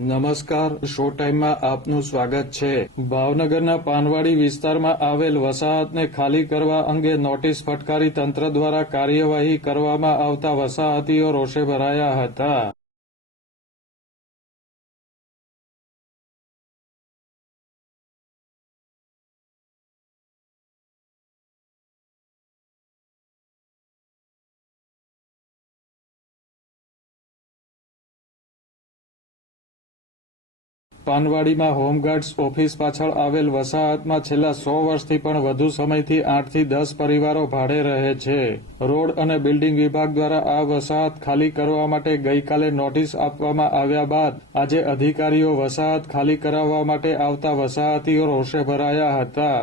નમસ્કાર શો ટાઈમમાં આપનું સ્વાગત છે. ભાવનગરના પાનવાડી વિસ્તારમાં આવેલ વસાહતને ખાલી કરવા અંગે નોટિસ ફટકારી તંત્ર દ્વારા કાર્યવાહી કરવામાં આવતા વસાહતીઓ રોષે ભરાયા હતા. પાનવાડીમાં હોમગાર્ડ્સ ઓફિસ પાછળ આવેલ વસાહતમાં છેલ્લા સો વર્ષથી પણ વધુ સમયથી આઠથી દસ પરિવારો ભાડે રહે છે. રોડ અને બિલ્ડિંગ વિભાગ દ્વારા આ વસાહત ખાલી કરવા માટે ગઈકાલે નોટિસ આપવામાં આવ્યા બાદ આજે અધિકારીઓ વસાહત ખાલી કરાવવા માટે આવતા વસાહતીઓ રોષે ભરાયા હતા.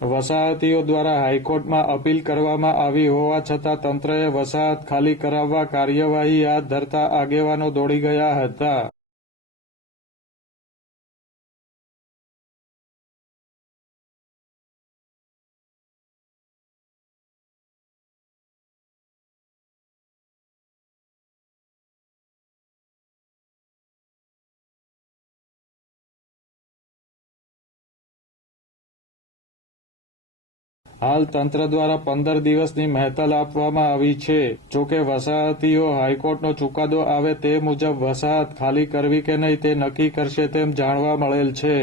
વસાહતીઓ દ્વારા હાઈકોર્ટમાં અપીલ કરવામાં આવી હોવા છતાં તંત્રએ વસાહત ખાલી કરાવવા કાર્યવાહી હાથ ધરતા આગેવાનો દોડી ગયા હતા. હાલ તંત્ર દ્વારા પંદર દિવસની મહેતલ આપવામાં આવી છે. જોકે વસાહતીઓ હાઈકોર્ટનો ચુકાદો આવે તે મુજબ વસાહત ખાલી કરવી કે નહીં તે નક્કી કરશે તેમ જાણવા મળેલ છે.